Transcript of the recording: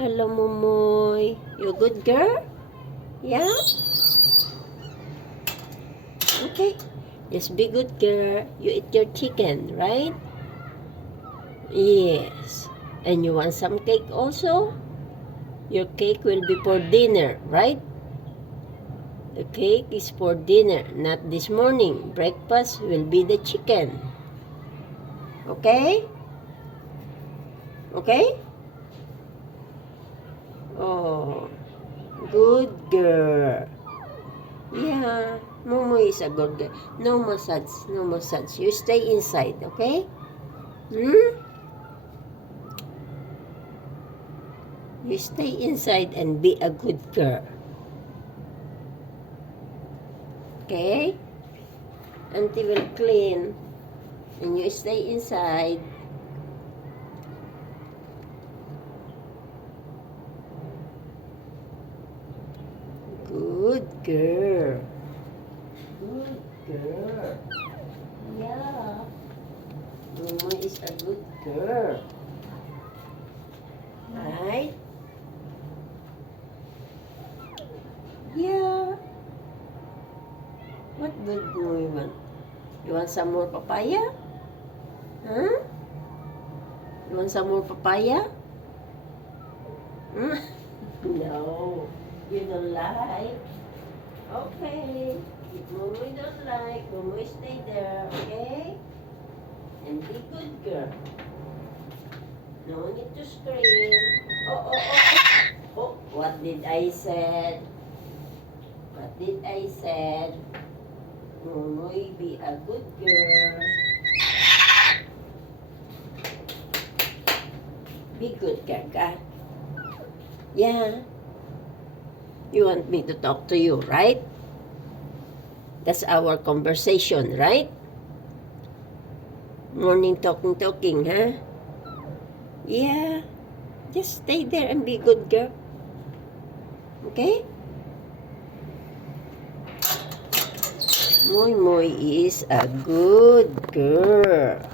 Hello, Moimoi. You good girl? Yeah? Okay. Just be good girl. You eat your chicken, right? Yes. And you want some cake also? Your cake will be for dinner, right? The cake is for dinner, not this morning. Breakfast will be the chicken. Okay? Okay? Oh, good girl. Yeah, Momo is a good girl. No massage, no massage. You stay inside, okay? Hmm? You stay inside and be a good girl. Okay? Auntie will clean. And you stay inside. Good girl. Good girl. Yeah. Momo is a good girl. Right? Yeah. What good do you want? You want some more papaya? Huh? You want some more papaya? Hmm? No. You don't like? Okay. If Momo don't like, Momo stay there, okay? And be good girl. No need to scream. Oh, oh, oh, oh. Oh, what did I said? What did I said? Momo, be a good girl. Be good girl, ka? Yeah. You want me to talk to you, right? That's our conversation, right? Morning talking, huh? Yeah. Just stay there and be good girl. Okay? Moimoi is a good girl.